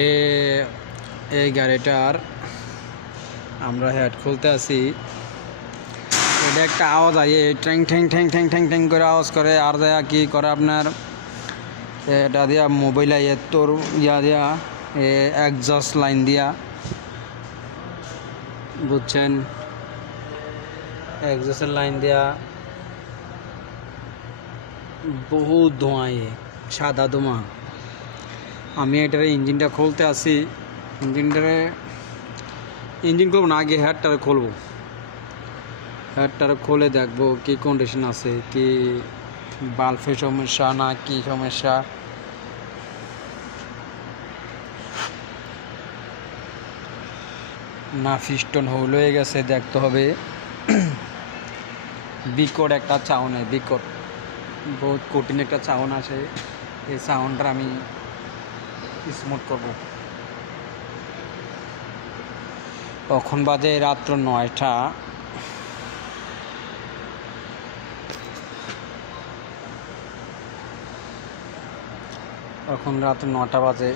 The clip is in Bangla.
এ এই গাড়িটার আমরা হেড খুলতে আসি, এটা একটা আওয়াজ আয় ট্যাং ঠ্যাং ঠ্যাং ঠ্যাং ঠ্যাং ঠ্যাং করে আওয়াজ করে। আর দেয়া কি করে আপনার এটা দিয়া মোবাইল আইয়ে তোর ইয়া দিয়া একজস্ট লাইন দিয়া, বুঝছেন, একজস্টের লাইন দিয়া বহু ধোঁয়া, সাদা ধোঁয়া। আমি এটার ইঞ্জিনটা খুলতে আসি, ইঞ্জিন খুলবো না, আগে হেডটারে খুলবো। হেডটারে খুলে দেখবো কি কন্ডিশন আছে, কি বাল্বের সমস্যা না কি সমস্যা। না পিস্টন হোল হয়ে গেছে দেখতে হবে। বিকট একটা সাউন্ড, বিকট বহুত কঠিন একটা সাউন্ড আছে। এই সাউন্ডটা আমি স্মুথ করব। এখন বাজে রাত্র 9টা। এখন রাত 9টা বাজে।